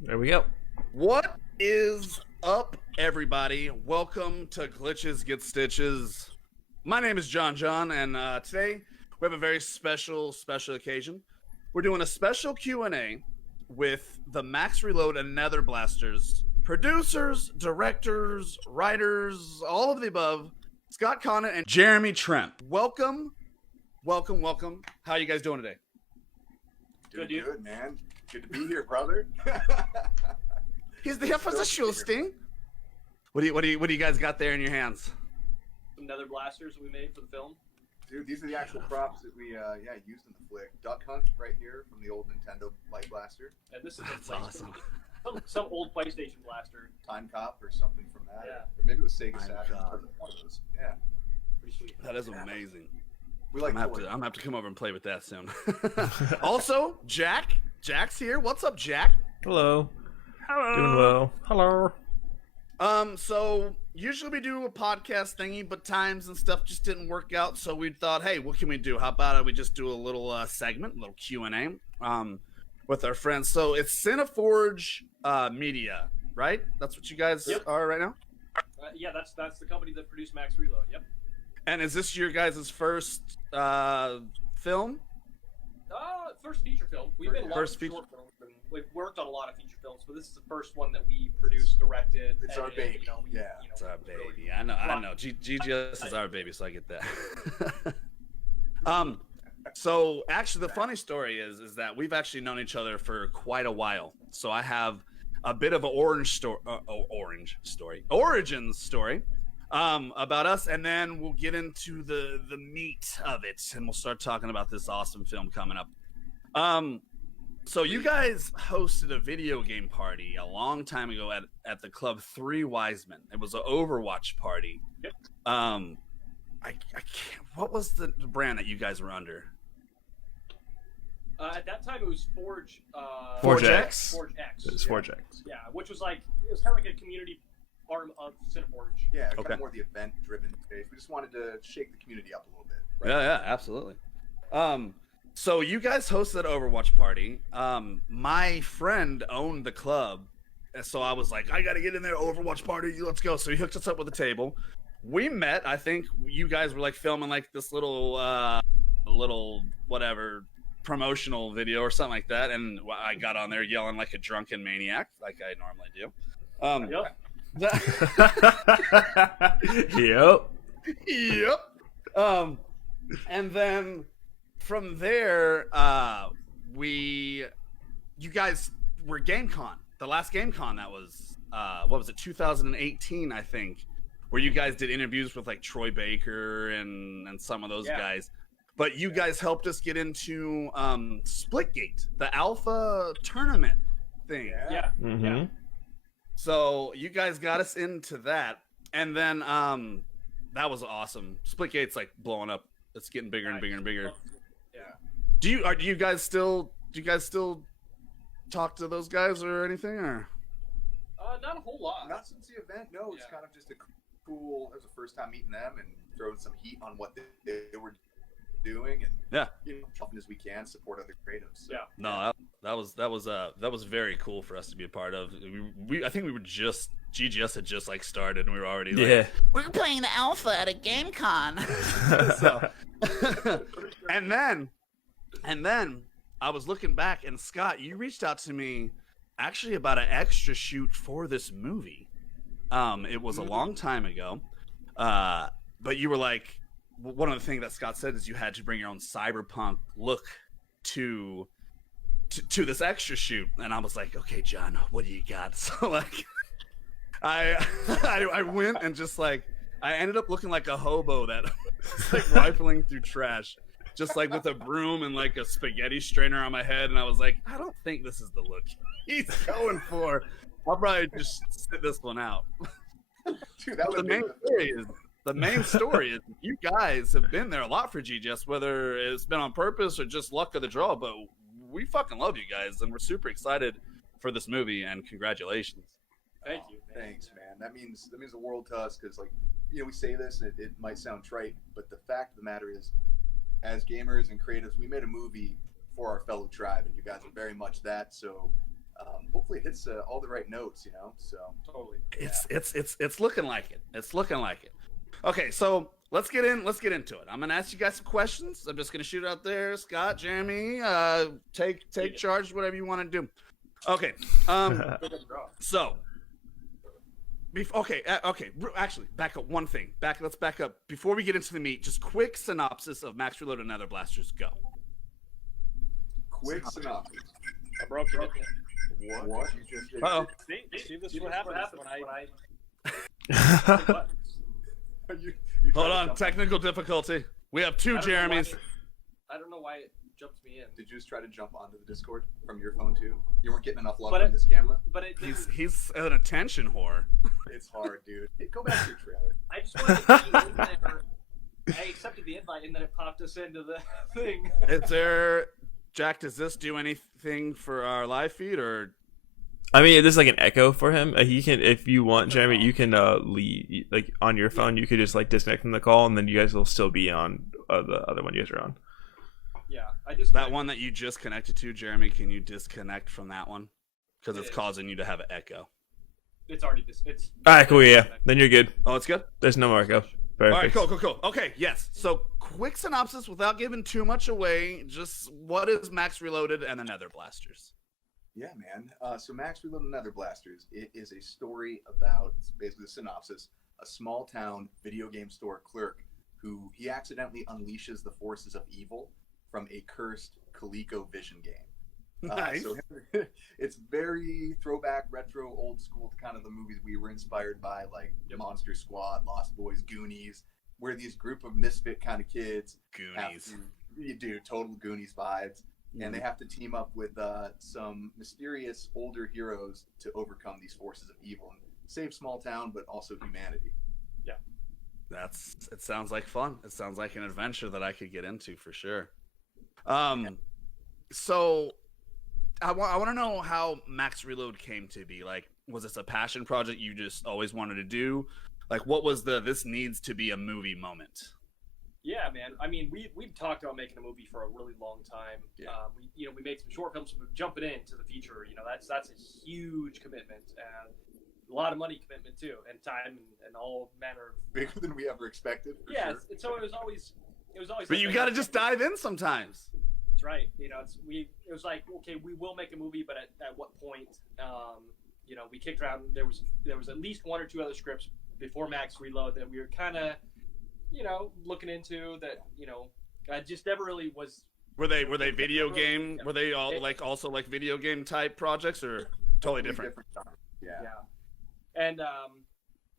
There we go. What is up, everybody? Welcome to Glitches Get Stitches. My name is Jon Jon, and today we have a very special occasion. We're doing a special Q&A with the Max Reload and Nether Blasters producers, directors, writers, all of the above, Scott Conditt and Jeremy Tremp. Welcome. How are you guys doing today? Good, man. Good to be here, brother. He's here for the shoe sting. What do you guys got there in your hands? Some Nether Blasters we made for the film. Dude, these are the actual props that we used in the flick. Duck Hunt right here from the old Nintendo Light Blaster. And this is That's awesome. Some old PlayStation blaster. Time Cop or something from that. Yeah. Or maybe it was Sega Time Saturn. Cop. One of those. Yeah. Pretty sweet. That is amazing. We like I'm gonna have to come over and play with that soon. Also, Jack's here. What's up, Jack? Hello. Doing well. Hello. So usually we do a podcast thingy, but times and stuff just didn't work out. So we thought, hey, what can we do? How about we just do a little segment, a little Q&A, with our friends. So it's Cineforge Media, right? That's what you guys are right now. Yeah, that's the company that produced Max Reload. Yep. And is this your guys' first film? First feature film. We've made a lot First of feature- short films, and we've worked on a lot of feature films, but this is the first one that we produced, directed. It's our edited, baby. It's our baby. I know. GGS is our baby, so I get that. So actually, the funny story is that we've actually known each other for quite a while. So I have a bit of an origin story about us, and then we'll get into the meat of it, and we'll start talking about this awesome film coming up. So you guys hosted a video game party a long time ago at the club Three Wise Men. It was an Overwatch party. Yep. I can't. What was the brand that you guys were under? At that time, it was Forge. Forge X? Forge X. It is Forge X. Yeah, which was kind of like a community arm of Cineforge. Yeah, kind Okay. of more the event-driven space. We just wanted to shake the community up a little bit. Right? Yeah, absolutely. So you guys hosted an Overwatch party. My friend owned the club, and so I was like, I gotta get in there, Overwatch party, let's go. So he hooked us up with a table. We met. I think you guys were like filming like this little whatever promotional video or something like that, and I got on there yelling like a drunken maniac, like I normally do. Yep. Yep. And then from there, you guys were GameCon. The last GameCon that was, what was it, 2018, I think, where you guys did interviews with like Troy Baker and some of those guys. But you guys helped us get into Splitgate, the alpha tournament thing. Yeah. Mm-hmm. Yeah. So you guys got us into that, and then that was awesome. Splitgate's like blowing up. It's getting bigger and bigger and bigger. Yeah. Do you guys still talk to those guys or anything, or? Not a whole lot. Not since the event. No, it's Yeah. kind of just a cool. It was the first time meeting them and throwing some heat on what they were doing, and often as we can support other creatives. So. Yeah. No, that was very cool for us to be a part of. I think we were just GGS had just like started, and we were already like, we're playing the alpha at a GameCon. So, and then I was looking back, and Scott, you reached out to me actually about an extra shoot for this movie. It was a long time ago, but you were like, one of the things that Scott said is you had to bring your own cyberpunk look to this extra shoot, and I was like, okay, John, what do you got? So like, I went and just like I ended up looking like a hobo that was like rifling through trash, just like with a broom and like a spaghetti strainer on my head, and I was like, I don't think this is the look he's going for. I'll probably just sit this one out. Dude, that The main story is you guys have been there a lot for GGS, whether it's been on purpose or just luck of the draw, but we fucking love you guys, and we're super excited for this movie, and congratulations. Thank you. Thanks, man. That means the world to us, because like, we say this and it might sound trite, but the fact of the matter is, as gamers and creatives, we made a movie for our fellow tribe, and you guys are very much that. So hopefully it hits all the right notes, you know. So Totally. It's looking like it. It's looking like it. Okay, so let's get into it. I'm gonna ask you guys some questions. I'm just gonna shoot out there. Scott, Jeremy, take charge, whatever you want to do. Okay. So. Okay. Actually, back up one thing. Let's back up before we get into the meat. Just quick synopsis of Max Reload and Nether Blasters. Go. Quick synopsis. I broke it. What? You just did. Uh-oh. See, this is what happens when I You Hold tried to on. jump Technical difficulty. We have two Jeremys. I don't know why it jumped me in. Did you just try to jump onto the Discord from your phone too? You weren't getting enough love But from this camera. But it didn't. He's an attention whore. It's hard, dude. Hey, go back to your trailer. I just wanted to be in there. I accepted the invite and then it popped us into the thing. Is there, Jack? Does this do anything for our live feed or? I mean, there's like an echo for him. He can, if you want, Jeremy, you can leave like on your phone. You could just like disconnect from the call, and then you guys will still be on the other one you guys are on. Yeah, I just That one that you just connected to, Jeremy, can you disconnect from that one? Because it's causing you to have an echo. It's already it's. All right, cool. Yeah, then you're good. Oh, it's good? There's no more echo. Perfect. All right, cool. Okay, yes. So, quick synopsis without giving too much away. Just what is Max Reloaded and the Nether Blasters? Yeah, man. So Max Reload and Nether Blasters. It is a story about, it's basically the synopsis, a small town video game store clerk who he accidentally unleashes the forces of evil from a cursed ColecoVision game. Nice. So it's very throwback, retro, old school to kind of the movies we were inspired by, like Monster Squad, Lost Boys, Goonies, where these group of misfit kind of kids Goonies. you do total Goonies vibes. And they have to team up with some mysterious older heroes to overcome these forces of evil and save small town, but also humanity. Yeah, it sounds like fun. It sounds like an adventure that I could get into for sure. So I want to know how Max Reload came to be. Like, was this a passion project you just always wanted to do? Like, what was this needs to be a movie moment? Yeah, man. I mean, we've talked about making a movie for a really long time. Yeah. We made some short films. We're jumping into the feature. That's a huge commitment and a lot of money commitment too, and time and all manner of Bigger than we ever expected. For yeah. sure. So it was always. But you got to just dive in sometimes. That's right. It was like, okay, we will make a movie, but at what point? We kicked around. There was at least one or two other scripts before Max Reload that we were kind of. Looking into that, I just never really was. Were they video game? Yeah. Were they all also video game type projects or totally different? Yeah. And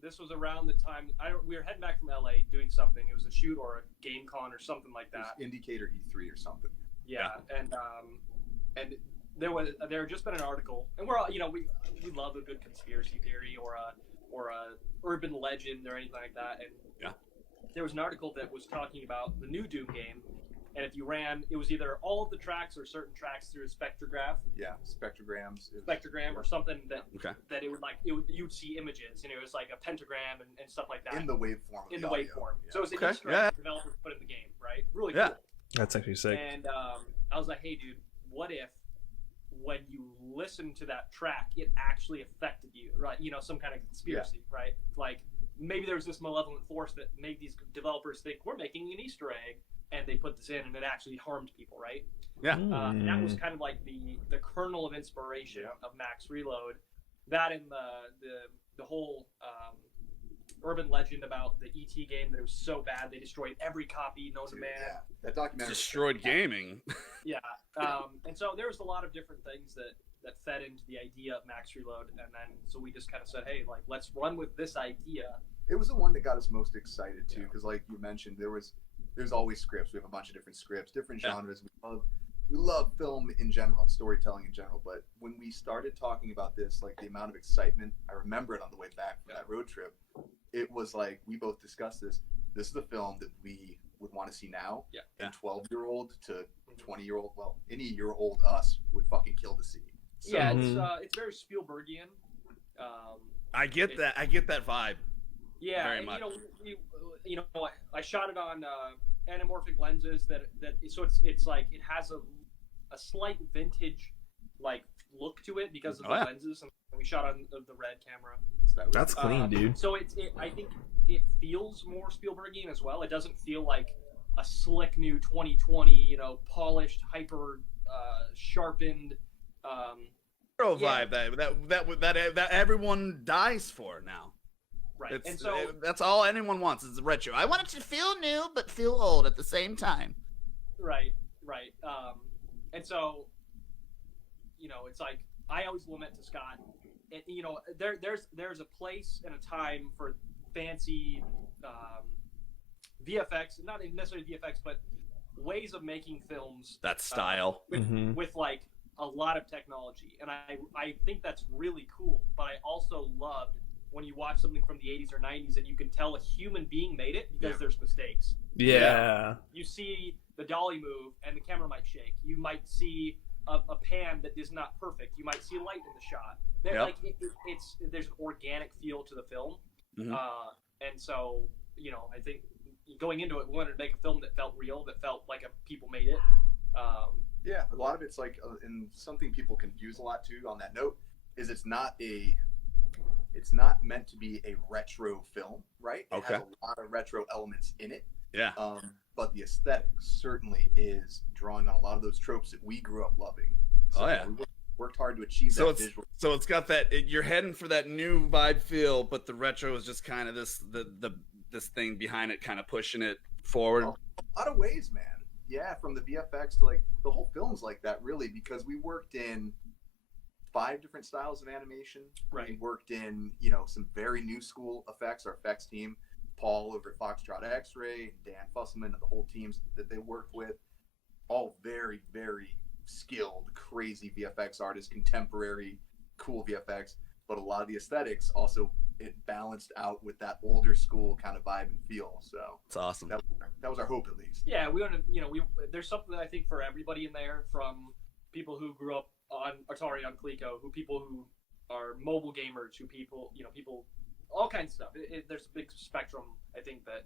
this was around the time we were heading back from LA doing something. It was a shoot or a game con or something like that. Indicator E3 or something. Yeah. And there had just been an article, and we're all we love a good conspiracy theory or a urban legend or anything like that, and yeah. There was an article that was talking about the new Doom game, and if you ran, it was either all of the tracks or certain tracks through a spectrograph. Yeah, spectrogram or something that it would you'd see images, and it was like a pentagram and stuff like that. In the waveform. Yeah. So it was an Easter egg developers put in the game, right? Really cool. That's actually sick. And I was like, hey, dude, what if when you listen to that track, it actually affected you, right? Some kind of conspiracy, right? Like, maybe there was this malevolent force that made these developers think we're making an Easter egg, and they put this in, and it actually harmed people, right? Yeah. And that was kind of like the kernel of inspiration of Max Reload. That and the whole urban legend about the ET game that it was so bad they destroyed every copy known to man. Yeah, that documentary destroyed gaming. Yeah. And so there was a lot of different things that fed into the idea of Max Reload, and then so we just kind of said, hey, like, let's run with this idea. It was the one that got us most excited too, because like you mentioned, there's always scripts. We have a bunch of different scripts, different genres. We love film in general, storytelling in general. But when we started talking about this, like the amount of excitement, I remember it on the way back from that road trip. It was like we both discussed this. This is the film that we would want to see now. Yeah. And 12-year-old to 20-year-old, well, any year-old us would fucking kill to see. So, yeah, it's very Spielbergian. I get that vibe. Yeah, very and, much. I shot it on anamorphic lenses so it's like it has a slight vintage like look to it because of Oh, the yeah. lenses. And we shot on the red camera. That's clean, dude. So I think it feels more Spielbergian as well. It doesn't feel like a slick new 2020, polished, hyper sharpened. Vibe that everyone dies for now. Right. And so that's all anyone wants is retro. I want it to feel new but feel old at the same time. Right. And so, it's like I always lament to Scott. There's a place and a time for fancy VFX, not necessarily VFX, but ways of making films. That style. With like a lot of technology, and I think that's really cool. But I also loved when you watch something from the 80s or 90s and you can tell a human being made it because there's mistakes. Yeah. You see the dolly move and the camera might shake. You might see a pan that is not perfect. You might see light in the shot. There's an organic feel to the film. And so, I think going into it, we wanted to make a film that felt real, that felt like people made it. Yeah, a lot of it's like, and something people confuse a lot too on that note, is it's not meant to be a retro film, right? It has a lot of retro elements in it. Yeah. But the aesthetic certainly is drawing on a lot of those tropes that we grew up loving. So we worked hard to achieve that visual. So it's got that, you're heading for that new vibe feel, but the retro is just kind of this thing behind it, kind of pushing it forward. A lot of ways, man. Yeah, from the VFX to like the whole film's like that, really, because we worked in 5 different styles of animation. Right. We worked in, some very new school effects. Our effects team, Paul over at Foxtrot X-Ray, Dan Fusselman, and the whole teams that they worked with, all very, very skilled, crazy VFX artists, contemporary, cool VFX. But a lot of the aesthetics also, it balanced out with that older school kind of vibe and feel. So it's awesome. That was our hope, at least. Yeah, we want to, there's something I think for everybody in there, from people who grew up on Atari on Coleco, people who are mobile gamers, people, all kinds of stuff. There's a big spectrum. I think that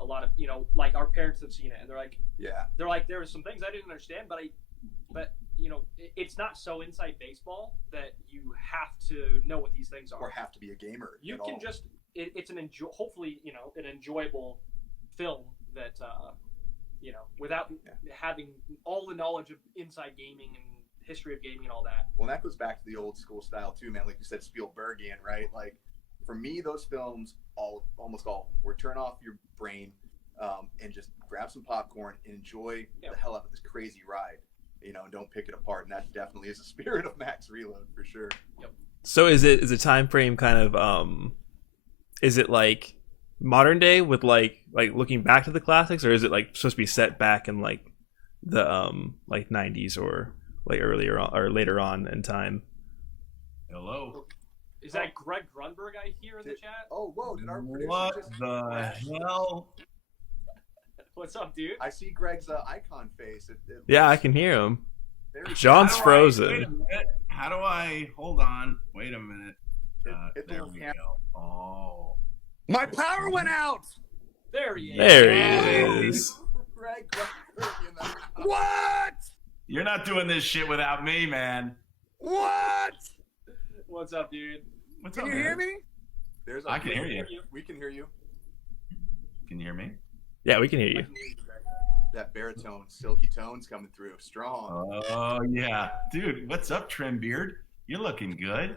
a lot of, like our parents have seen it, and they're like, there were some things I didn't understand, but it's not so inside baseball that you have to know what these things are or have to be a gamer. You can just it's hopefully an enjoyable film that without having all the knowledge of inside gaming and history of gaming and all that. Well, that goes back to the old school style too, man. Like you said, Spielbergian, right? Like for me, those films, almost all of them, were turn off your brain and just grab some popcorn and enjoy the hell out of this crazy ride. And don't pick it apart. And that definitely is the spirit of Max Reload for sure. Yep. So is the time frame kind of is it like modern day with like looking back to the classics, or is it like supposed to be set back in like the like 90s or like earlier on or later on in time? Hello. Is that Greg Grunberg I hear in the chat? Oh, whoa! Did our producer What just the hell? What's up, dude? I see Greg's icon face. Yeah, I can hear him. Very John's Wait a frozen. minute. How do I hold on? Wait a minute. Hit the There little we hand. go. Oh. My power went out. There he is. There he is. Greg Grunberg in the house. What? You're not doing this shit without me, man. What? What's up, dude? What's Can up, you man? hear me? There's I can hear you. We can hear you. Can you hear me? Yeah, we can hear you. That baritone, silky tones coming through, strong. Oh yeah, dude. What's up, Trim Beard? You're looking good.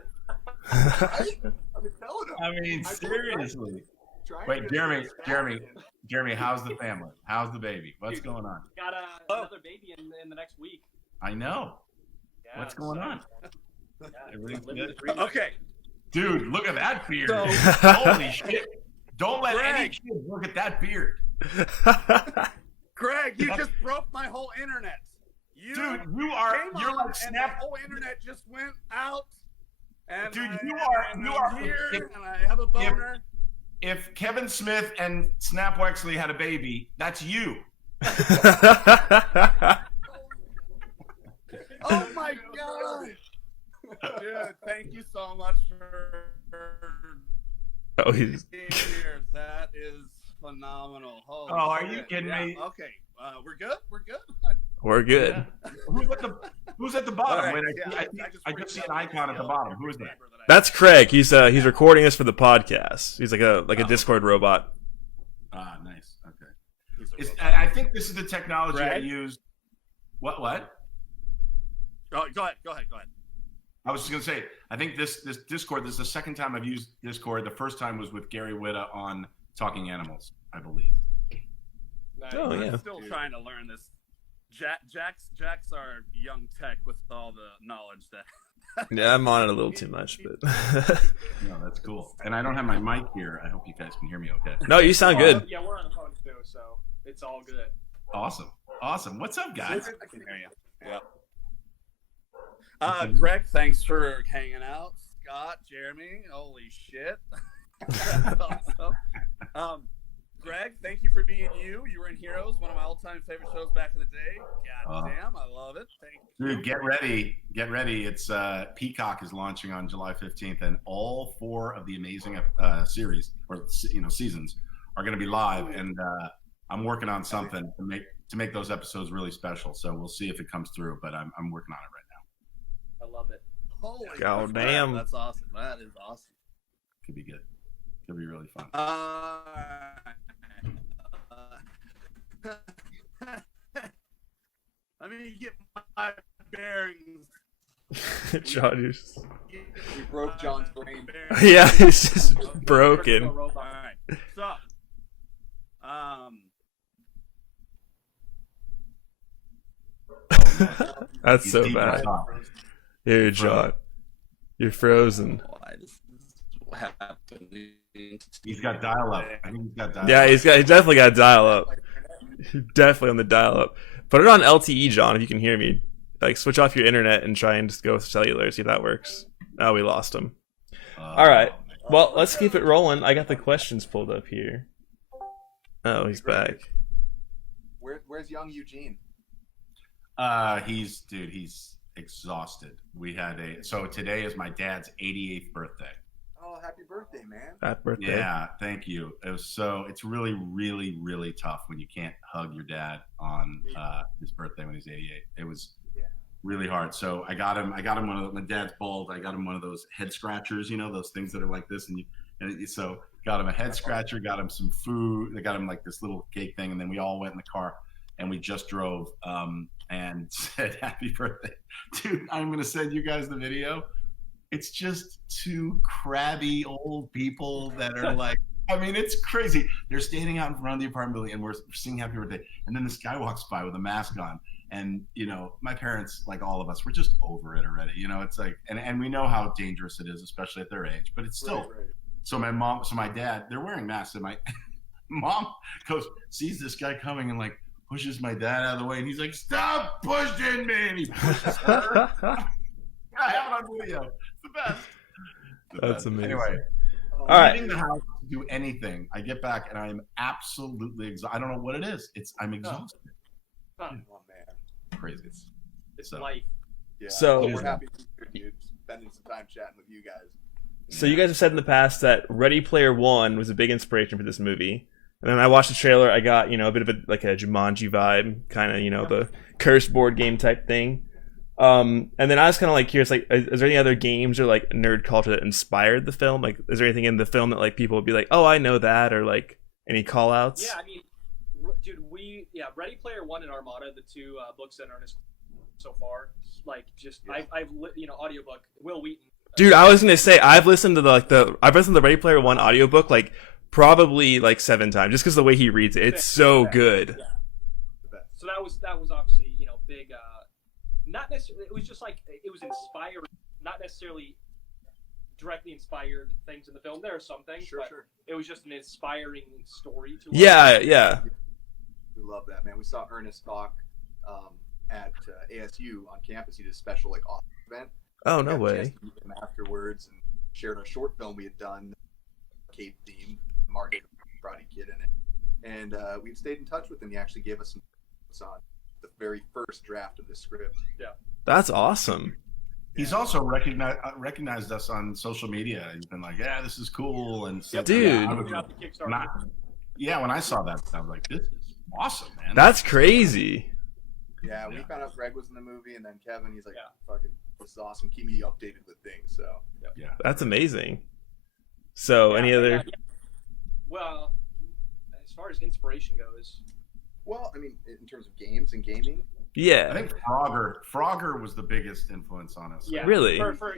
I've been telling him. I mean, I told seriously. Trying Wait, to Jeremy, get this Jeremy, back in. Jeremy. How's the family? How's the baby? What's Dude. going on? Got another baby in the next week. I know. Yeah, What's going on? Yeah, Everything's living the good? dream. Okay. Dude, look at that beard. So- Holy shit. Don't let any Greg. kid look at that beard. Greg, you just broke my whole internet. You Dude, you're came on like and Snap. my whole internet just went out. And Dude, I'm here if- and I have a boner. If Kevin Smith and Snap Wexley had a baby, that's you. Oh my god. Dude, thank you so much for Oh, he's being here. That is phenomenal. Holy Oh, are you shit. kidding me? Okay, we're good. We're good. we're good. Yeah. Who's at the bottom? All right, Wait, I just see an icon at the bottom. Who is that? That's Craig. He's recording us for the podcast. He's like a Discord robot. Ah, nice. Okay. I think this is the technology I use. What? Oh, go ahead. I was just gonna say, I think this Discord. This is the second time I've used Discord. The first time was with Gary Whitta on Talking Animals, I believe. Nice. Oh yeah. I'm still trying to learn this. Jack's our young tech with all the knowledge that. Yeah, I'm on it a little too much, but No, that's cool. And I don't have my mic here. I hope you guys can hear me okay. no, you sound good. Yeah, we're on the phone too, so it's all good. Awesome. What's up, guys? I can hear you. Yeah. Greg, thanks for hanging out. Scott, Jeremy, holy shit. That's awesome. Greg, thank you for being you. You were in Heroes, one of my all-time favorite shows back in the day. God damn, I love it. Thank you. Dude, get ready. It's Peacock is launching on July 15th, and all 4 of the amazing series or seasons are going to be live. And I'm working on something to make those episodes really special. So we'll see if it comes through. But I'm working on it right now. I love it. Holy God damn. That's awesome. That is awesome. Could be good. Could be really fun. Let me get my bearings. John, We broke John's brain. yeah, it's just broken. All right. So, That's so He's bad. deep. Here, John, you're frozen. why this is happening? He's got dial-up. I think he's got dial-up. Yeah, he definitely got dial up. Definitely on the dial up. Put it on LTE, John, if you can hear me. Like, switch off your internet and try and just go with cellular, see if that works. Oh, we lost him. All right. Well, let's keep it rolling. I got the questions pulled up here. Oh, he's back. Where's young Eugene? He's exhausted. So today is my dad's 88th birthday. Oh, happy birthday, man. Happy birthday. Yeah, thank you. It's really, really, really tough when you can't hug your dad on his birthday when he's 88. It was really hard. So I got him one of my dad's bald. I got him one of those head scratchers, those things that are like this. So got him a head scratcher, got him some food. I got him like this little cake thing. And then we all went in the car and we just drove and said, happy birthday. Dude, I'm going to send you guys the video. It's just 2 crabby old people that are like, I mean, it's crazy. They're standing out in front of the apartment building and we're singing happy birthday. And then this guy walks by with a mask on. And, my parents, like all of us, we're just over it already. It's like, and we know how dangerous it is, especially at their age, but it's still. Right. So my dad, they're wearing masks. And my mom sees this guy coming and like pushes my dad out of the way. And he's like, stop pushing me. And he pushes her. I have it on video. It's the best. That's amazing. Anyway, all right. Leaving the house to do anything, I get back and I am absolutely exhausted. I don't know what it is. I'm exhausted. Oh, man. Crazy. It's life. Yeah. So we're happy to be here, dude. Spending some time chatting with you guys. So you guys have said in the past that Ready Player One was a big inspiration for this movie. And then I watched the trailer, I got, a bit of a Jumanji vibe, kind of, the cursed board game type thing. And then I was kind of like curious, like, is there any other games or like nerd culture that inspired the film? Like, is there anything in the film that like people would be like, oh, I know that, or like any call outs? Yeah, I mean, dude, Ready Player One and Armada, the 2 books that earnest so far, like I've audiobook Will Wheaton. Dude, I was gonna say I've listened to the Ready Player One audiobook like probably like 7 times just because the way he reads it. It's so good. Yeah. So that was obviously big. Not necessarily. It was just like it was inspiring, not necessarily directly inspired things in the film. There are some things, but it was just an inspiring story to Yeah, yeah. We love that, man. We saw Ernest talk at ASU on campus. He did a special author event. Oh, no way. Meet him afterwards and shared our short film we had done, Cape theme, Martin Karate Kid in it, and we've stayed in touch with him. He actually gave us some notes on the very first draft of the script. Yeah, that's awesome. He's also recognized us on social media. He's been like, "Yeah, this is cool," and dude. When I saw that, I was like, "This is awesome, man." That's crazy. Yeah, we found out Greg was in the movie, and then Kevin, he's like, fucking, this is awesome. Keep me updated with things. So, Yeah. That's amazing. So, any other? Well, as far as inspiration goes. Well, I mean, in terms of games and gaming. Yeah. I think Frogger was the biggest influence on us. Yeah. Really? For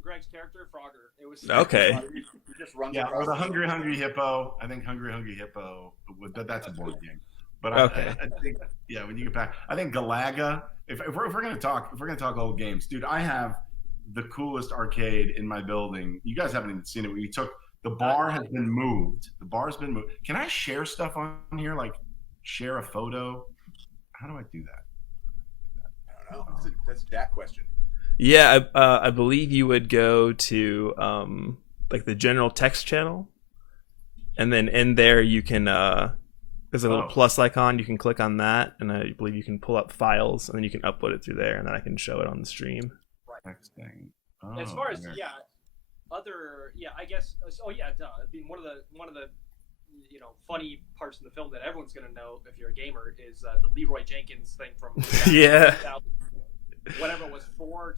Greg's character, Frogger. It was Okay. He just runs Yeah, or across the Hungry Hippo. I think Hungry Hippo. That's a board game. But Okay. I think, when you get back, I think Galaga. If we're gonna talk old games, dude, I have the coolest arcade in my building. You guys haven't even seen it. We took the bar has been moved. The bar's been moved. Can I share stuff on here? Like share a photo? How do I do that? I don't know. That's a Jack question. Yeah, I believe you would go to like the general text channel, and then in there you can there's a little plus icon. You can click on that, and I believe you can pull up files, and then you can upload it through there, and then I can show it on the stream. Texting. As far as I guess. Oh yeah, duh. I mean, one of the funny parts in the film that everyone's gonna know if you're a gamer is the Leroy Jenkins thing from Yeah. 2000, whatever it was,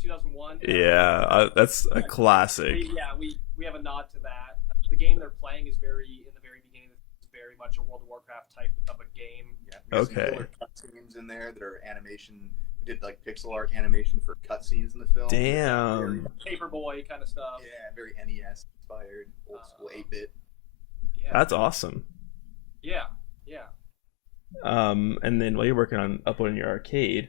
2001. Yeah, that's a classic. We have a nod to that. The game they're playing is in the very beginning. It's very much a World of Warcraft type of a game. Yeah. We got some Okay. killer cutscenes in there that are animation. We did like pixel art animation for cutscenes in the film. Damn. Paperboy kind of stuff. Yeah, very NES inspired, old school 8-bit. Yeah. That's awesome. Yeah. And then while you're working on uploading your arcade,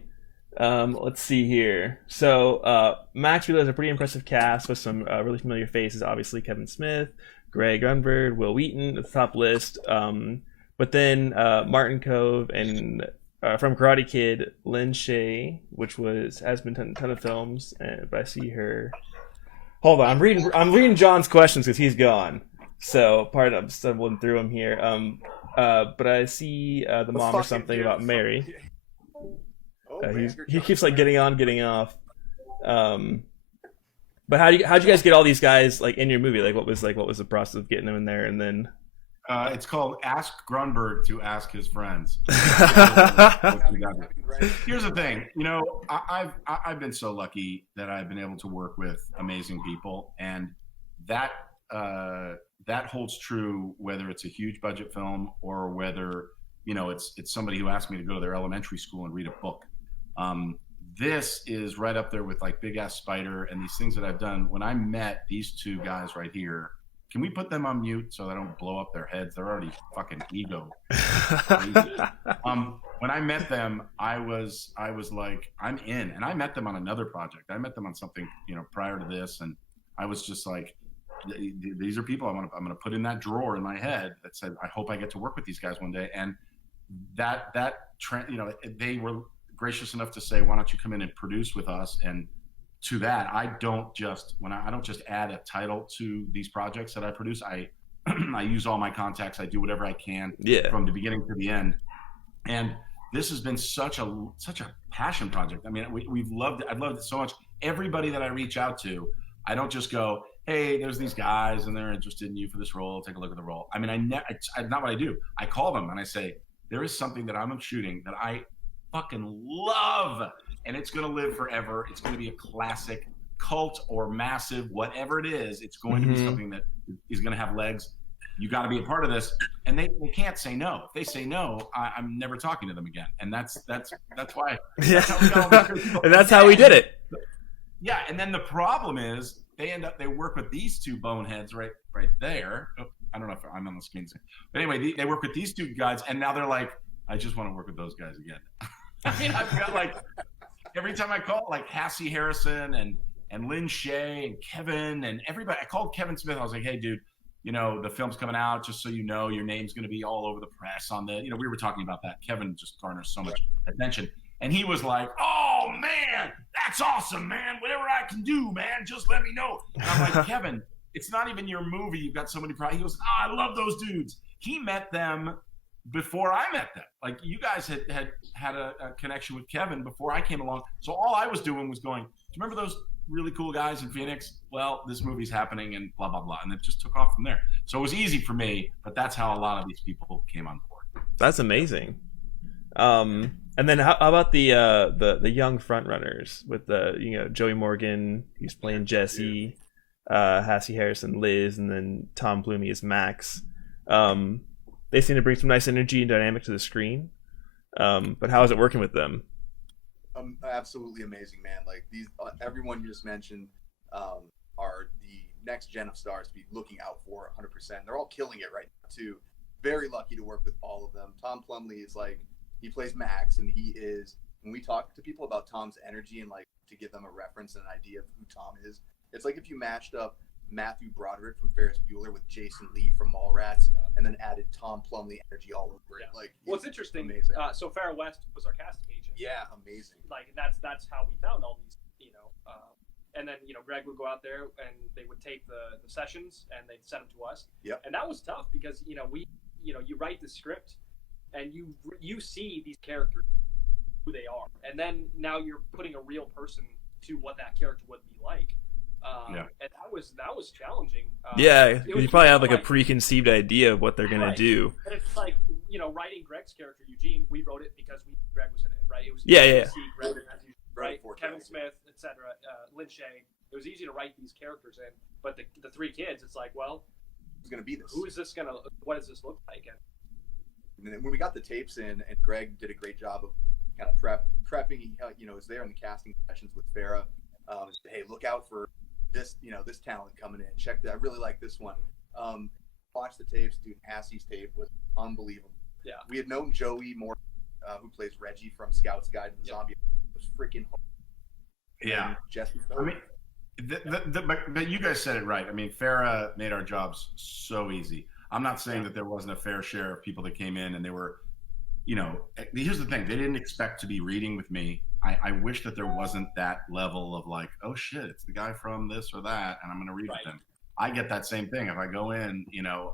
let's see here. So Max really has a pretty impressive cast with some really familiar faces. Obviously, Kevin Smith, Greg Grunberg, Will Wheaton at the top list. But then Martin Cove and from Karate Kid, Lynn Shay, which has been a ton of films. But I see her. Hold on, I'm reading John's questions because he's gone. So I'm stumbling through them here. But I see the mom or something about Mary. He keeps like getting on, getting off. But how'd you guys get all these guys like in your movie? Like what was the process of getting them in there, and then? It's called Ask Grunberg to Ask His Friends. Here's the thing, I've been so lucky that I've been able to work with amazing people, and that holds true whether it's a huge budget film or whether it's somebody who asked me to go to their elementary school and read a book. This is right up there with like Big Ass Spider and these things that I've done. When I met these two guys right here, can we put them on mute so I don't blow up their heads? They're already fucking ego. When I met them, I was like, I'm in. And I met them on another project. I met them on something, prior to this, and I was just like, these are people I'm gonna put in that drawer in my head that said, I hope I get to work with these guys one day. And they were gracious enough to say, why don't you come in and produce with us? And to that, I don't just add a title to these projects that I produce. I use all my contacts. I do whatever I can from the beginning to the end. And this has been such a passion project. I mean, I've loved it so much. Everybody that I reach out to, I don't just go, hey, there's these guys and they're interested in you for this role. Take a look at the role. I mean, it's not what I do. I call them and I say, there is something that I'm shooting that I fucking love, and it's going to live forever. It's going to be a classic, cult or massive, whatever it is. It's going to be something that is going to have legs. You got to be a part of this, and they can't say no. If they say no, I'm never talking to them again. And that's why. That's how we got all these great people. And that's how we did it. Yeah, and then the problem is they work with these two boneheads right there. Oh, I don't know if I'm on the screen, but anyway, they work with these two guys, and now they're like, I just want to work with those guys again. I mean, I've got like every time I call like Hassie Harrison and Lynn Shay and Kevin and everybody. I called Kevin Smith. I was like, hey, dude, the film's coming out. Just so you know, your name's going to be all over the press on the. We were talking about that. Kevin just garners so much attention, and he was like, oh man, that's awesome, man. Whatever I can do, man, just let me know. And I'm like, Kevin, it's not even your movie. You've got so many problems. He goes, I love those dudes. He met them before I met them. Like, you guys had a connection with Kevin before I came along. So all I was doing was going, do you remember those really cool guys in Phoenix? Well, this movie's happening and blah, blah, blah. And it just took off from there. So it was easy for me, but that's how a lot of these people came on board. That's amazing. And then how about the young front runners with the Joey Morgan, he's playing Jesse, Hassie Harrison, Liz, and then Tom Plumey is Max. They seem to bring some nice energy and dynamic to the screen. But how is it working with them? Absolutely amazing, man. Like these, everyone you just mentioned are the next gen of stars to be looking out for 100%. They're all killing it right now too. Very lucky to work with all of them. Tom Plumley is like, he plays Max, and he is, when we talk to people about Tom's energy and like to give them a reference and an idea of who Tom is, it's like if you matched up Matthew Broderick from Ferris Bueller with Jason Lee from Mallrats, and then added Tom Plumley energy all over it. Like, well, it's interesting. Amazing. So Farrah West was our casting agent. Yeah, amazing. Like that's how we found all these, and then Greg would go out there and they would tape the sessions and they'd send them to us. Yep. And that was tough because you write the script and you see these characters who they are, and then now you're putting a real person to what that character would be like. And that was challenging. You probably have like a preconceived idea of what they're gonna do. And it's like writing Greg's character Eugene. We wrote it because Greg was in it, right? It was easy to see Greg as Eugene, right? Kevin Smith, etc. Lynn Shay. It was easy to write these characters in, but the three kids, it's like, well, who's gonna be this? Who is this gonna? What does this look like? And then when we got the tapes in, and Greg did a great job of kind of prepping. He was there in the casting sessions with Farrah. Hey, look out for this, this talent coming in. Check that. I really like this one. Watch the tapes, dude. Hassie's tape was unbelievable. Yeah. We had known Joey Moore, who plays Reggie from Scout's Guide to the Zombie. It was freaking. Yeah. Jesse. I mean, but you guys said it right. I mean, Farrah made our jobs so easy. I'm not saying that there wasn't a fair share of people that came in and they were, here's the thing. They didn't expect to be reading with me. I wish that there wasn't that level of like, oh shit, it's the guy from this or that, and I'm going to read with them. I get that same thing. If I go in,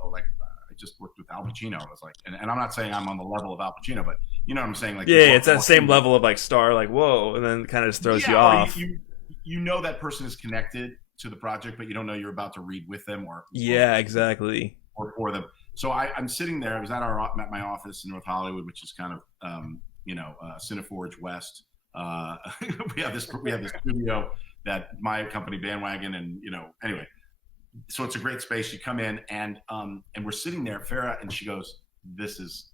like I just worked with Al Pacino. I was like, and I'm not saying I'm on the level of Al Pacino, but you know what I'm saying? Like, it's that same level of like star, like, whoa, and then kind of just throws you off. You know that person is connected to the project, but you don't know you're about to read with them or exactly. Or for them. So I'm sitting there. I was at my office in North Hollywood, which is kind of Cineforge West. We have this studio that my company Bandwagon, and anyway. So it's a great space. You come in and we're sitting there, Farrah, and she goes, "This is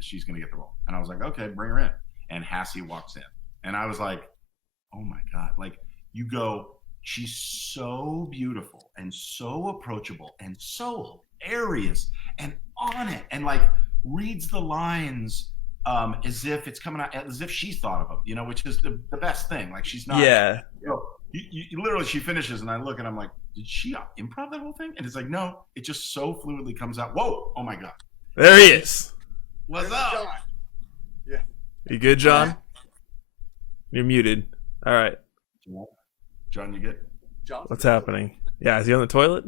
she's going to get the role." And I was like, "Okay, bring her in." And Hassie walks in, and I was like, "Oh my god!" Like you go, she's so beautiful and so approachable and so hilarious and on it, and like reads the lines as if it's coming out, as if she's thought of them, which is the best thing. Like she's not. Yeah. You literally, she finishes, and I look, and I'm like, did she improv that whole thing? And it's like, no, it just so fluidly comes out. Whoa! Oh my god! There he is. What's up? John. Yeah. You good, John? You're muted. All right. John, you good? John. What's happening? Yeah, is he on the toilet?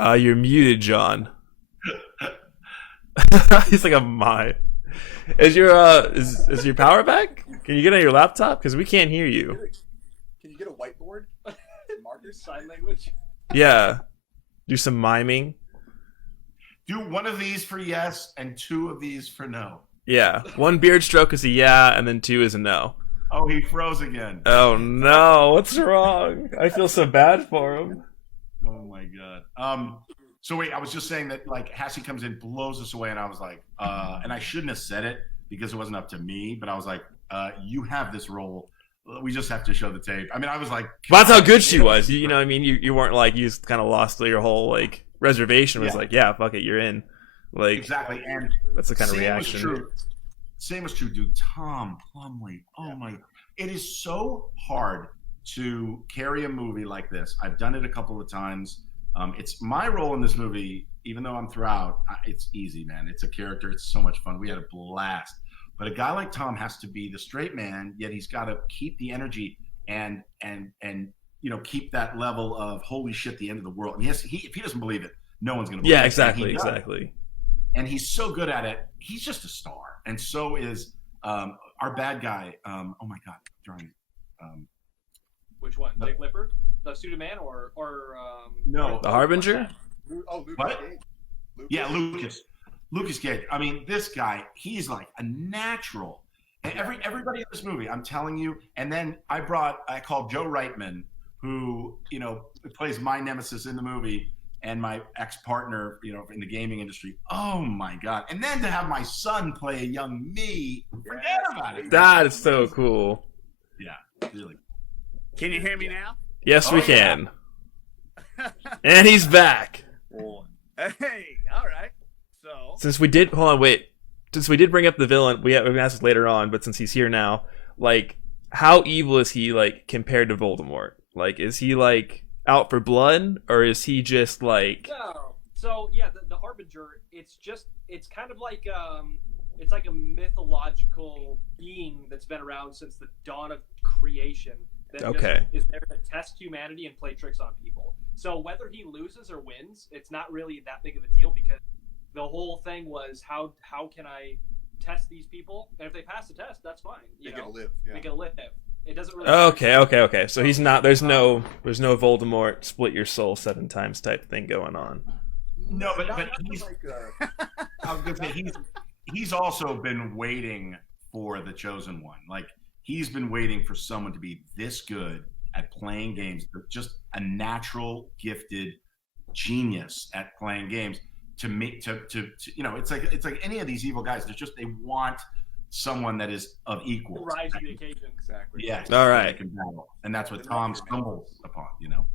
You're muted, John. He's like a mime. Is your is your power back? Can you get on your laptop? Because we can't hear you. Can you get a whiteboard? Markers? Sign language? Yeah. Do some miming. Do one of these for yes and two of these for no. Yeah. One beard stroke is a yeah, and then two is a no. Oh, he froze again. Oh no, what's wrong? I feel so bad for him. Oh my god. So wait, I was just saying that like Hassie comes in, blows us away, and I was like, and I shouldn't have said it because it wasn't up to me, but I was like, you have this role. We just have to show the tape. I mean, I was like, but that's how good she was. You know what I mean? You weren't like, you kind of lost your whole like reservation. It was like, yeah, fuck it, you're in. Like exactly, and that's the kind of reaction. Same was true, dude. Tom Plumley. Oh my, it is so hard to carry a movie like this. I've done it a couple of times. It's my role in this movie, even though I'm throughout, it's easy, man. It's a character. It's so much fun. We had a blast. But a guy like Tom has to be the straight man, yet he's got to keep the energy and keep that level of holy shit, the end of the world. And yes, if he doesn't believe it, no one's going to believe it. Yeah, exactly. And he's so good at it. He's just a star. And so is our bad guy. Oh my God, drawing. Which one? Dick Lipper, the Suited Man, or no, the Harbinger? Oh, Lucas. What? Lucas. Yeah, Lucas. Lucas Gage. I mean, this guy, he's like a natural. And everybody in this movie, I'm telling you. And then I called Joe Reitman, who, you know, plays my nemesis in the movie and my ex-partner, you know, in the gaming industry. Oh my God. And then to have my son play a young me, forget about it. That is so cool. Yeah, really. Can you hear me now? Yes, we can. And he's back. Hey, all right. So Since we did bring up the villain, we're gonna ask this later on, but since he's here now, like, how evil is he, like, compared to Voldemort? Like, is he, like, out for blood, or is he just, like... No. So, yeah, the Harbinger, it's kind of like, it's like a mythological being that's been around since the dawn of creation. That Okay. is there to test humanity and play tricks on people. So whether he loses or wins, it's not really that big of a deal, because the whole thing was how can I test these people, and if they pass the test, that's fine. They get to live. Yeah. They get to live. It doesn't really. Okay. So he's not. There's no Voldemort split your soul 7 times type thing going on. No, but Not he's. like, I was gonna say he's also been waiting for the chosen one. Like, he's been waiting for someone to be this good at playing games, just a natural, gifted genius at playing games. To you know, it's like any of these evil guys. They want someone that is of equal. Rise to the occasion. exactly. Yes. All right. And that's what Tom stumbles upon. You know.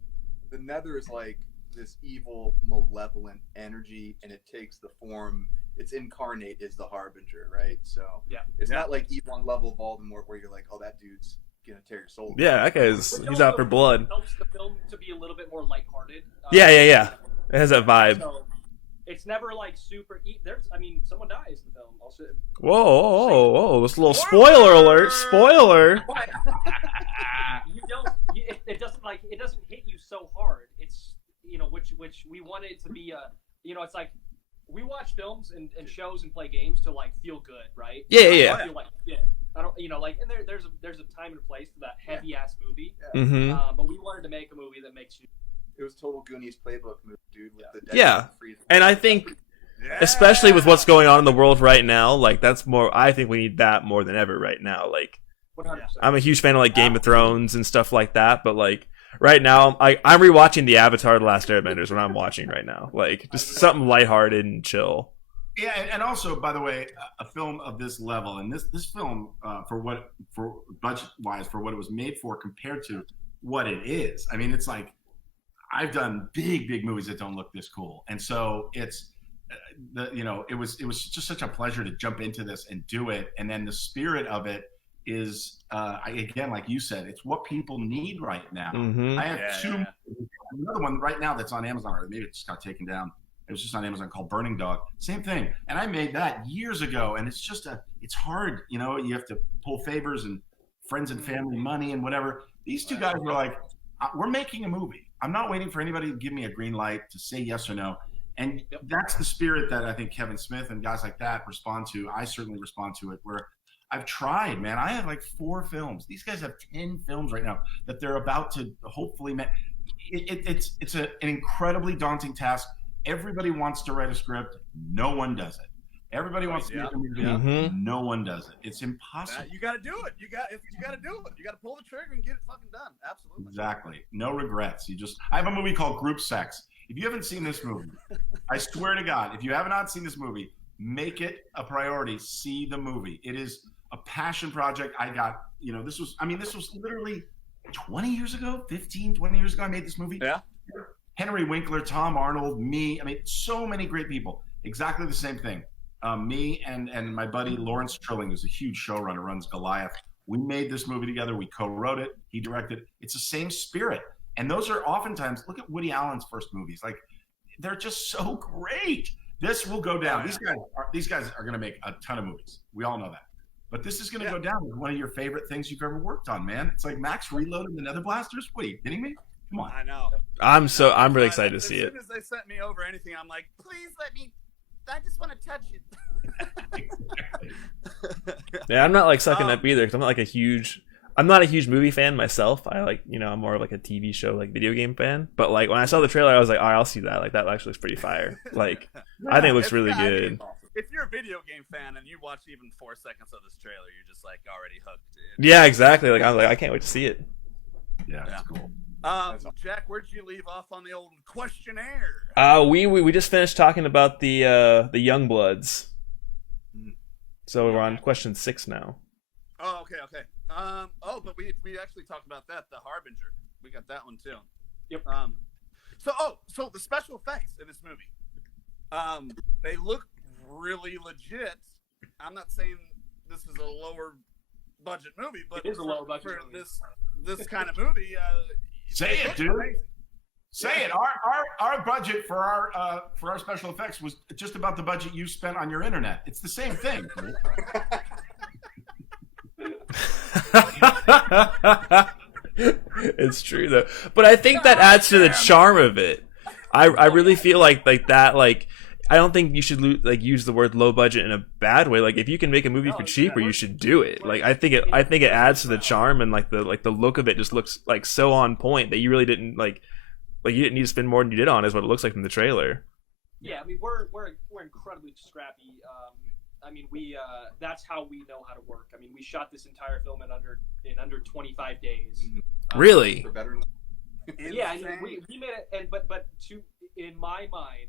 The Nether is like this evil, malevolent energy, and it takes the form. Its incarnate is the Harbinger, right? So Yeah. it's not like E1 level Voldemort where you're like, oh, that dude's gonna tear your soul. Yeah, that guy's he's out for blood. Helps the film to be a little bit more lighthearted. Yeah. It has that vibe. So it's never like super. Someone dies in the film. Also, Whoa! This little spoiler alert! Spoiler. It doesn't hit you so hard. It's which we want it to be it's like we watch films and shows and play games to like feel good, right? Yeah. I feel like I don't and there's a time and place for that heavy ass movie. Mm-hmm. But we wanted to make a movie that makes you. It was total Goonies playbook movie, dude. With the And I think, especially with what's going on in the world right now, like I think we need that more than ever right now. Like, 100%. I'm a huge fan of like Game of Thrones and stuff like that, but like right now, I'm rewatching the Avatar: The Last Airbenders when I'm watching right now. Like, just something lighthearted and chill. Yeah, and also, by the way, a film of this level, and this film, for budget wise, for what it was made for, compared to what it is. I mean, it's like, I've done big movies that don't look this cool, and so it's it was just such a pleasure to jump into this and do it. And then the spirit of it is again, like you said, it's what people need right now. Mm-hmm. I have another one right now that's on Amazon, or maybe it just got taken down. It was just on Amazon, called Burning Dog. Same thing, and I made that years ago, and it's just it's hard. You have to pull favors and friends and family money and whatever. These two guys were like, we're making a movie. I'm not waiting for anybody to give me a green light to say yes or no. And that's the spirit that I think Kevin Smith and guys like that respond to. I certainly respond to it, where I've tried, man. I have like 4 films. These guys have 10 films right now that they're about to hopefully make. It's an incredibly daunting task. Everybody wants to write a script. No one does it. Everybody wants to make a movie. Mm-hmm. No one does it. It's impossible. You got to do it. You got to do it. You got to pull the trigger and get it fucking done. Absolutely. Exactly. No regrets. I have a movie called Group Sex. If you haven't seen this movie, I swear to God, if you have not seen this movie, make it a priority. See the movie. It is a passion project. I got, this was literally 20 years ago, 15, 20 years ago, I made this movie. Yeah. Henry Winkler, Tom Arnold, me. I mean, so many great people. Exactly the same thing. Me and my buddy Lawrence Trilling, who's a huge showrunner, runs Goliath. We made this movie together. We co-wrote it. He directed. It's the same spirit. And those are oftentimes, look at Woody Allen's first movies. Like, they're just so great. This will go down. These guys are going to make a ton of movies. We all know that. But this is going to go down as one of your favorite things you've ever worked on, man. It's like Max Reloaded the Nether Blasters. What, are you kidding me? Come on. I know. I'm really excited to see it. As soon as they sent me over anything, I'm like, please let me. I just want to touch it. Yeah, I'm not like sucking up either, because I'm not a huge movie fan myself. I like, I'm more of like a TV show, like video game fan. But like when I saw the trailer, I was like, all right, I'll see that. Like, that actually looks pretty fire. Like, I think it looks really good. if you're a video game fan and you watch even 4 seconds of this trailer, you're just like already hooked. Yeah, exactly. Like I can't wait to see it. Yeah, that's cool. Jack, where'd you leave off on the old questionnaire? We just finished talking about the Youngbloods. So we're on question 6 now. Oh, okay. But we actually talked about that, the Harbinger. We got that one too. Yep. So the special effects in this movie, they look really legit. I'm not saying this is a lower budget movie, but it is a lower budget for movie. this kind of movie. Say it, dude. Amazing. Say it. Our budget for our special effects was just about the budget you spent on your internet. It's the same thing. It's true though, but I think that adds to the charm of it. I really feel like that. Like, I don't think you should use the word low budget in a bad way. Like, if you can make a movie for cheaper, you should do it. Like, I think it adds to the charm, and like the look of it just looks like so on point that you really didn't like you didn't need to spend more than you did on, is what it looks like from the trailer. Yeah, I mean we're incredibly scrappy. I mean that's how we know how to work. I mean, we shot this entire film in under 25 days. Really? For better. Yeah, I mean, we made it, and but in my mind,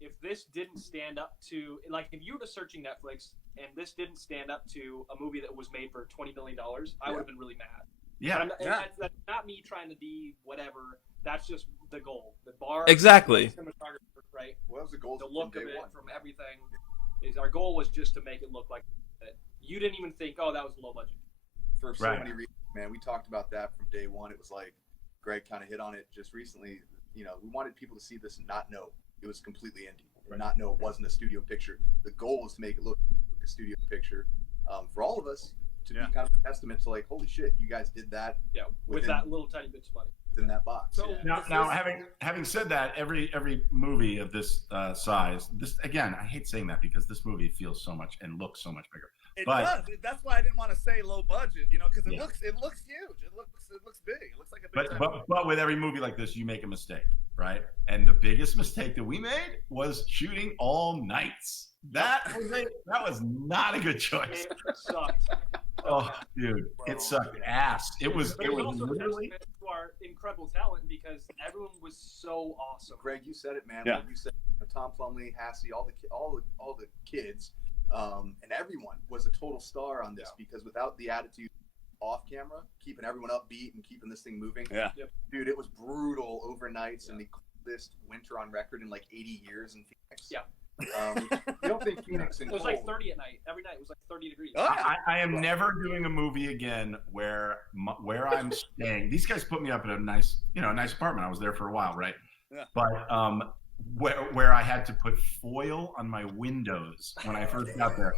if this didn't stand up to, like, if you were searching Netflix and this didn't stand up to a movie that was made for $20 million, I would have been really mad. Yeah, that's not me trying to be whatever. That's just the goal. The bar. Exactly. Cinematographer, right? What was the goal? The look of it, from everything, is our goal was just to make it look like that. You didn't even think, oh, that was low budget. For so many reasons, man. We talked about that from day one. It was like Greg kind of hit on it just recently. You know, we wanted people to see this and not know it was completely indie, and not know it wasn't a studio picture. The goal was to make it look like a studio picture. For all of us to be kind of a testament to, like, holy shit, you guys did that. Yeah, with that little tiny bit of money. In that box. So now having said that, every movie of this size, this, again, I hate saying that because this movie feels so much and looks so much bigger. It does. That's why I didn't want to say low budget, because it looks huge. It looks big. It looks like a big. But with every movie like this, you make a mistake, right? And the biggest mistake that we made was shooting all nights. That was not a good choice. It sucked. Oh, dude, it sucked ass. It was also literally to our incredible talent, because everyone was so awesome. Greg, you said it, man. Yeah. Like you said, Tom Plumley, Hassie, all the kids, and everyone was a total star on this, because without the attitude off camera, keeping everyone upbeat and keeping this thing moving, dude, it was brutal overnights and the coldest winter on record in like 80 years in Phoenix. Yeah. You don't think Phoenix and it was cold. like 30 at night. Every night it was like 30 degrees. I am never doing a movie again where I'm staying. These guys put me up in a nice apartment. I was there for a while, right? Yeah. But where I had to put foil on my windows when I first got there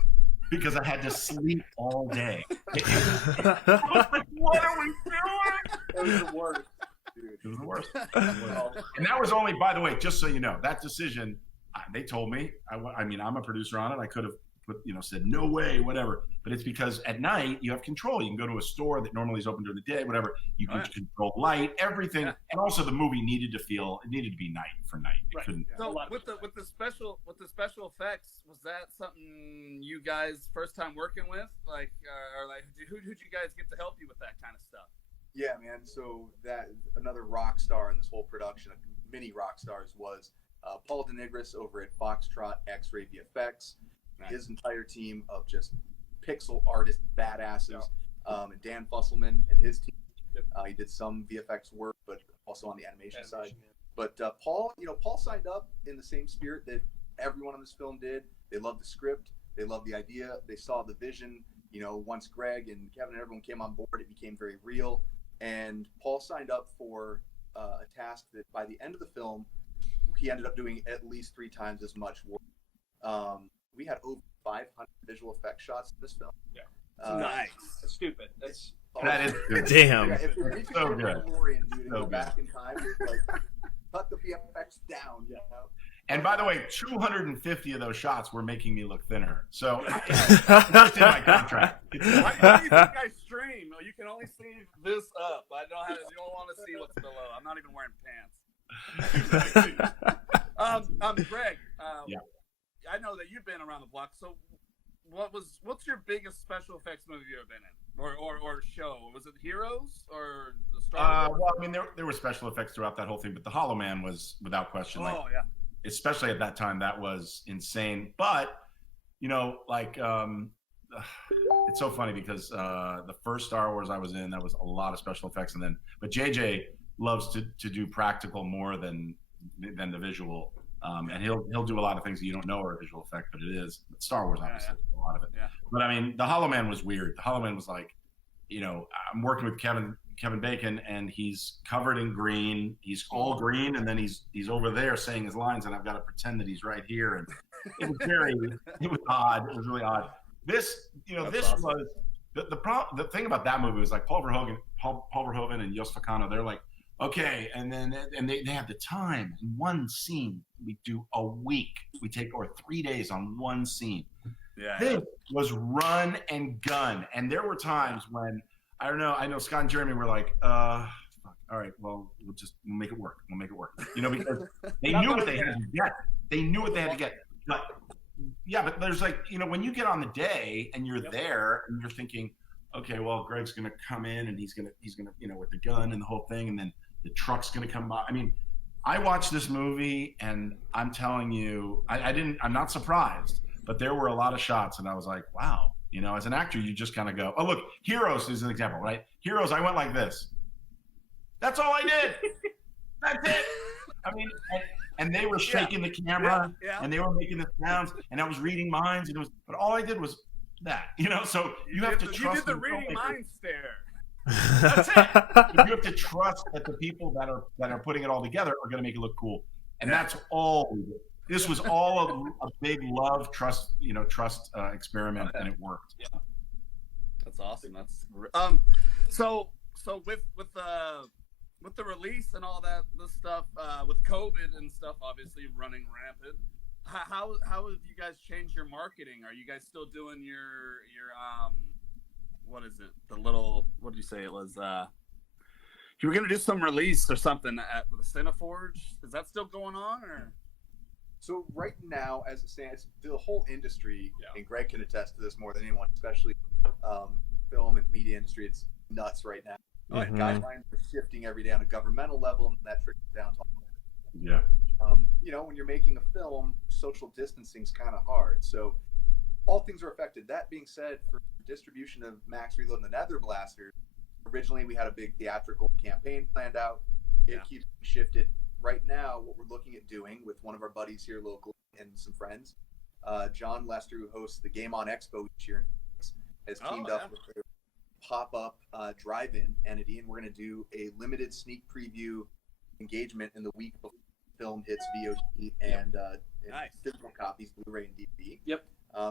because I had to sleep all day. I was like, what are we doing? It was the worst. Dude. It was the worst. And that was only, by the way, just so you know, that decision. They told me. I mean, I'm a producer on it. I could have said no way, whatever. But it's because at night you have control. You can go to a store that normally is open during the day, whatever. You can control light, everything, and also the movie needed to be night for night. It couldn't. So with the special effects, was that something you guys first time working with? Like, or like, who'd you guys get to help you with that kind of stuff? Yeah, man. So that another rock star in this whole production, mini rock stars, was Paul Denigris over at Foxtrot X-Ray VFX. His entire team of just pixel artist badasses, and Dan Fusselman and his team. He did some VFX work, but also on the animation side. But Paul signed up in the same spirit that everyone on this film did. They loved the script. They loved the idea. They saw the vision. Once Greg and Kevin and everyone came on board, it became very real. And Paul signed up for a task that by the end of the film, he ended up doing at least 3 times as much work. We had over 500 visual effects shots in this film. Yeah. Nice. That's stupid. That is good. Damn. Yeah, if we could So go good. DeLorean, dude, and go back in time, like, cut the VFX down, And by the way, 250 of those shots were making me look thinner. So that's in my contract. Why do you think I stream? You can only see this up. You don't want to see what's below. I'm not even wearing pants. Greg, I know that you've been around the block. So, what's your biggest special effects movie you've ever been in, or show? Was it Heroes or the Star Wars? Well, I mean, there were special effects throughout that whole thing, but the Hollow Man was without question. Oh yeah. Especially at that time, that was insane. But like it's so funny because the first Star Wars I was in, that was a lot of special effects, but JJ loves to do practical more than the visual, and he'll do a lot of things that you don't know are a visual effect, but it is. But Star Wars, obviously, a lot of it. Yeah. But I mean, the Hollow Man was weird. The Hollow Man was like, I'm working with Kevin Bacon, and he's covered in green. He's all green, and then he's over there saying his lines, and I've got to pretend that he's right here. And it was odd. It was really odd. This awesome. was the thing about that movie was like Paul Verhoeven and Jos Vacano. They're like, okay, and they have the time in one scene. We do a week. We take 3 days on one scene. Yeah. This was run and gun, and there were times when I know Scott and Jeremy were like, all right, well, we'll make it work. We'll make it work. Because they knew what they had to get. They knew what they had to get. But yeah, but there's like, when you get on the day and you're there and you're thinking, okay, well, Greg's gonna come in and he's gonna with the gun and the whole thing, and then the truck's gonna come by. I mean, I watched this movie and I'm telling you, I'm not surprised, but there were a lot of shots and I was like, wow. As an actor, you just kind of go, oh, look, Heroes is an example, right? Heroes, I went like this. That's all I did. That's it. I mean, and they were shaking the camera, and they were making the sounds, and I was reading minds, but all I did was that, So you have to trust. You did the reading minds stare. That's it. You have to trust that the people that are putting it all together are going to make it look cool, and that's all we did. This was all a big love trust experiment, and it worked. Yeah. That's awesome. That's so with the release and all that this stuff with COVID and stuff obviously running rampant. How have you guys changed your marketing? Are you guys still doing your what is it? What did you say it was? You were gonna do some release or something with the Cineforge. Is that still going on or? So right now, as it stands, the whole industry, and Greg can attest to this more than anyone, especially film and media industry, it's nuts right now. Mm-hmm. Guidelines are shifting every day on a governmental level, and that trickles down to when you're making a film, social distancing is kind of hard. So all things are affected. That being said, for distribution of Max Reload and the Nether Blasters, originally we had a big theatrical campaign planned out. It keeps shifted. Right now, what we're looking at doing with one of our buddies here locally and some friends, John Lester, who hosts the Game On Expo each year, has teamed up with a pop-up drive-in entity, and we're going to do a limited sneak preview engagement in the week before the film hits VOD and physical copies, Blu-ray and DVD. Yep.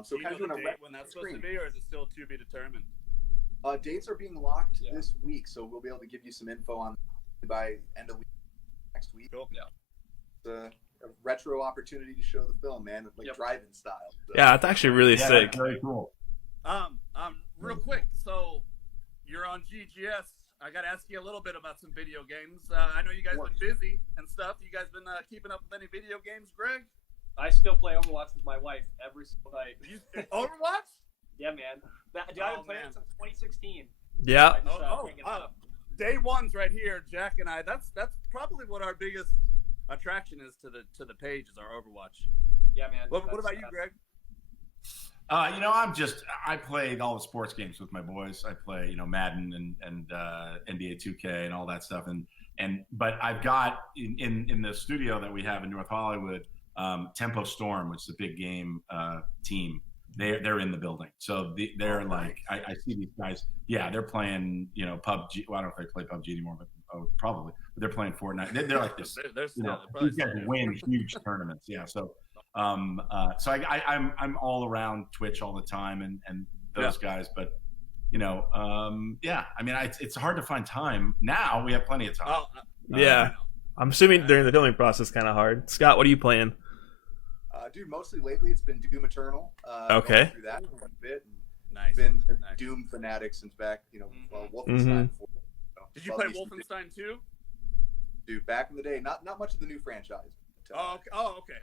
So kind of doing a date when that's supposed to be, or is it still to be determined? Dates are being locked this week, so we'll be able to give you some info on by end of week next week. Cool. Yeah. It's a retro opportunity to show the film, man, like drive-in style. So. Yeah, it's actually really sick. Very cool. Real quick, so you're on GGS. I got to ask you a little bit about some video games. I know you guys been busy and stuff. You guys been keeping up with any video games, Greg? I still play Overwatch with my wife every single night. Overwatch? Yeah, man. I've been playing it since 2016. Yeah. Day one's right here, Jack and I. That's probably what our biggest attraction is to the page is our Overwatch. Yeah, man. What about you, Greg? I play all the sports games with my boys. I play, Madden and NBA 2K and all that stuff. But I've got in the studio that we have in North Hollywood, Tempo Storm, which is a big game team. They're in the building, so they're like I see these guys. Yeah, they're playing PUBG. Well, I don't know if they play PUBG anymore, but probably. But they're playing Fortnite. They're like this. These guys win huge tournaments. Yeah, so I'm all around Twitch all the time and those guys. But I mean, it's hard to find time now. We have plenty of time. I'm assuming during the filming process, kind of hard. Scott, what are you playing? Dude, mostly lately it's been Doom Eternal. Okay. Going through that a bit. Nice. Been a Doom fanatic since back, Wolfenstein 4. Did you play Wolfenstein 2? Dude, back in the day, not much of the new franchise. Okay.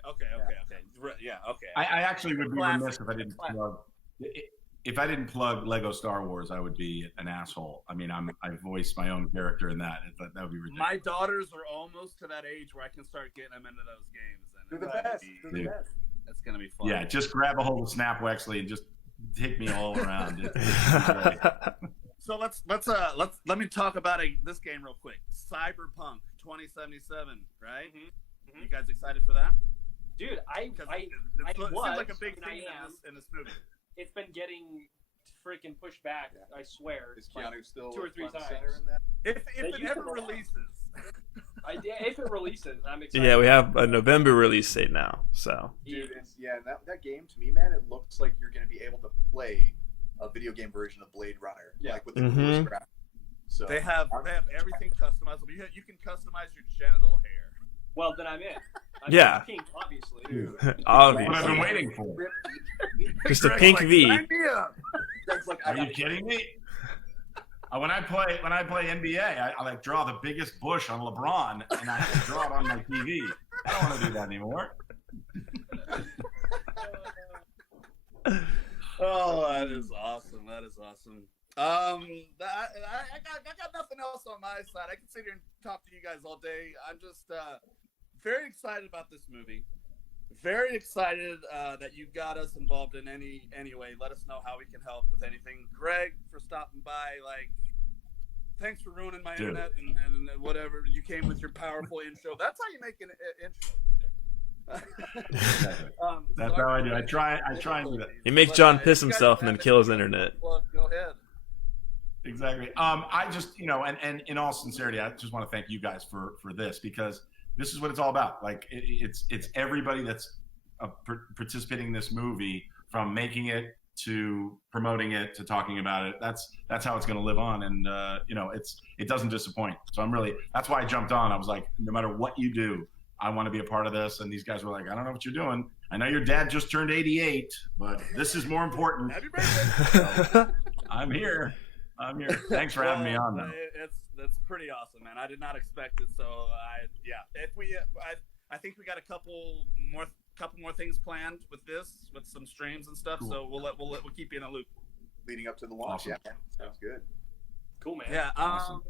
Yeah, okay. I actually would be remiss if I didn't plug. If I didn't plug Lego Star Wars, I would be an asshole. I mean, I voiced my own character in that. That would be ridiculous. My daughters are almost to that age where I can start getting them into those games. And They're the best. They're the best. That's gonna be fun. Yeah, just grab a hold of Snap Wexley and just take me all around. So let me talk about this game real quick. Cyberpunk 2077, right? Mm-hmm. You guys excited for that? Dude, it seems like a big thing in this movie. It's been getting freaking pushed back. I swear. Is Keanu still 2 or 3 times? In that? If it ever releases. If it releases, I'm excited. Yeah, we have a November release date now. So. Dude, that game to me, man, it looks like you're going to be able to play a video game version of Blade Runner, like with the coolest graphics. So they have everything customizable. You can customize your genital hair. Well, then I'm in. Yeah. Pink, obviously. Obviously. What I've been waiting for. Just a pink V. Sign me up. Are you kidding me? When I play NBA, I like draw the biggest bush on LeBron, and I have to draw it on my TV. I don't want to do that anymore. Oh, that is awesome. I got nothing else on my side. I can sit here and talk to you guys all day. I'm just very excited about this movie. Very excited that you got us involved in any way. Let us know how we can help with anything. Greg, for stopping by. Thanks for ruining my internet and whatever. You came with your powerful intro. That's how you make an intro. That's how I do. I try and do that. He makes John piss himself and then kill his internet. Go ahead. Exactly. I just, and in all sincerity, I just want to thank you guys for this, because this is what it's all about. Like it's everybody that's participating in this movie, from making it to promoting it to talking about it. That's how it's going to live on, and it doesn't disappoint. So that's why I jumped on. I was like, no matter what you do, I want to be a part of this. And these guys were like, I don't know what you're doing. I know your dad just turned 88, but this is more important. Happy birthday. So, I'm here. Thanks for having me on, though. That's pretty awesome, man. I did not expect it. So I think we got a couple more things planned with some streams and stuff. Cool. So we'll keep you in a loop leading up to the launch. Awesome. Yeah, sounds good. Cool, man. Yeah. Awesome.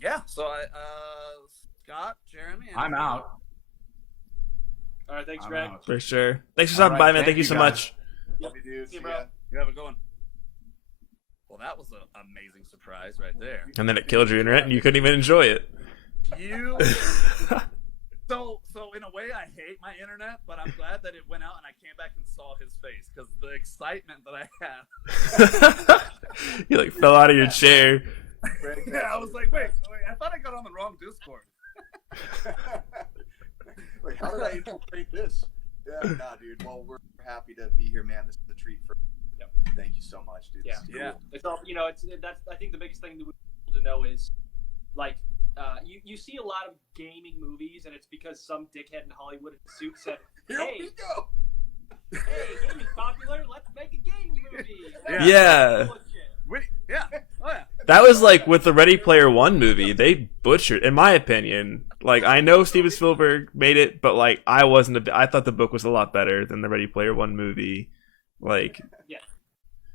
Yeah. So Scott, Jeremy, I'm out. All right, thanks, Greg. For sure. Thanks for stopping by, man. Thank you so much. Love you, dude. See you, bro. You have a good one. Well, that was an amazing surprise right there. And then it killed your internet, and you couldn't even enjoy it. So in a way, I hate my internet, but I'm glad that it went out and I came back and saw his face, because the excitement that I had. You fell out of your chair. Yeah, I was like, wait, I thought I got on the wrong Discord. Like, how did I infiltrate this? Yeah, nah, dude. Well, we're happy to be here, man. This is a treat for. Yep. Thank you so much, dude. Yeah, cool. It's all that's. I think the biggest thing that we want to know is, you see a lot of gaming movies, and it's because some dickhead in Hollywood in a suit said, Here we go. Hey, gaming's popular. Let's make a gaming movie. Yeah. Oh yeah. That was with the Ready Player One movie. They butchered, in my opinion. I know Steven Spielberg made it, but I wasn't. I thought the book was a lot better than the Ready Player One movie.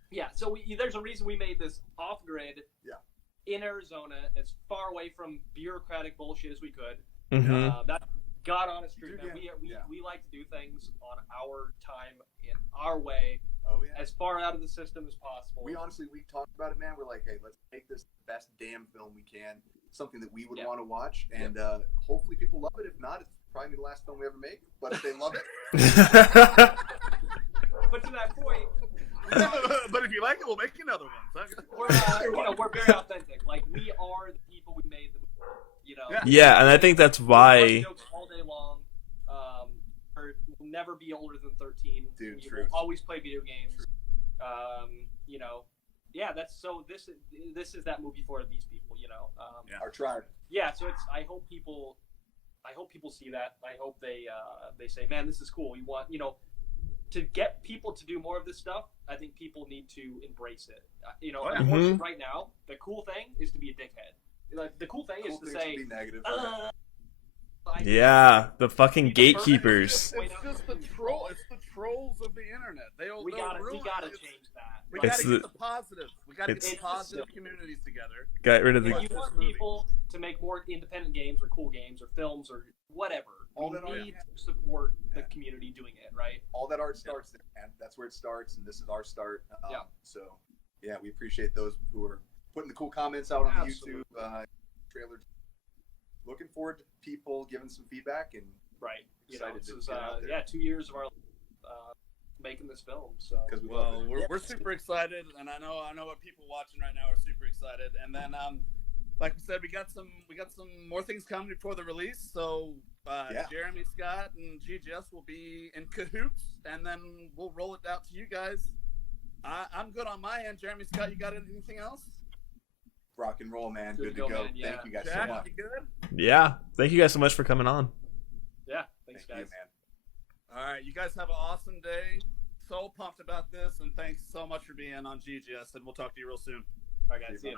Yeah. So there's a reason we made this off grid. Yeah. In Arizona, as far away from bureaucratic bullshit as we could. Mm-hmm. That God honest truth, man. Yeah. We like to do things on our time, in our way. Oh yeah. As far out of the system as possible. We talked about it, man. We're like, hey, let's make this the best damn film we can. Something that we would want to watch, and hopefully people love it. If not, it's probably the last film we ever make. But if they love it, but to that point. But if you like it, we'll make another one. We're very authentic. We are the people we made the movie. Yeah, and I think that's why. Jokes all day long. We'll never be older than 13. Dude, we true. will always play video games. Yeah. That's so. This is that movie for these people. Our tribe. Yeah. So it's. I hope people see that. I hope they say, man, this is cool. We want to get people to do more of this stuff. I think people need to embrace it. Unfortunately, right now, the cool thing is to be a dickhead. The cool thing is to say, be negative. Yeah, the fucking gatekeepers. It's just the troll. It's the trolls of the internet. We gotta change that. We gotta get the positive. We gotta get the positive communities together. Got rid of If you want people to make more independent games or cool games or films or whatever, we need to support the community doing it, right? All that art starts there, and that's where it starts, and this is our start. So, yeah, we appreciate those who are putting the cool comments out on the YouTube trailer. Looking forward to people giving some feedback and excited this is 2 years of our making this film. So we're super excited, and I know what people watching right now are super excited. And then like we said, we got some more things coming before the release. So Jeremy, Scott, and GGS will be in cahoots, and then we'll roll it out to you guys. I'm good on my end. Jeremy, Scott, you got anything else? Rock and roll, man. Good to go. Man, yeah. Thank you guys so much. You good? Yeah. Thank you guys so much for coming on. Yeah. Thanks, guys. You, man. All right. You guys have an awesome day. So pumped about this, and thanks so much for being on GGS, and we'll talk to you real soon. All right, guys. See you.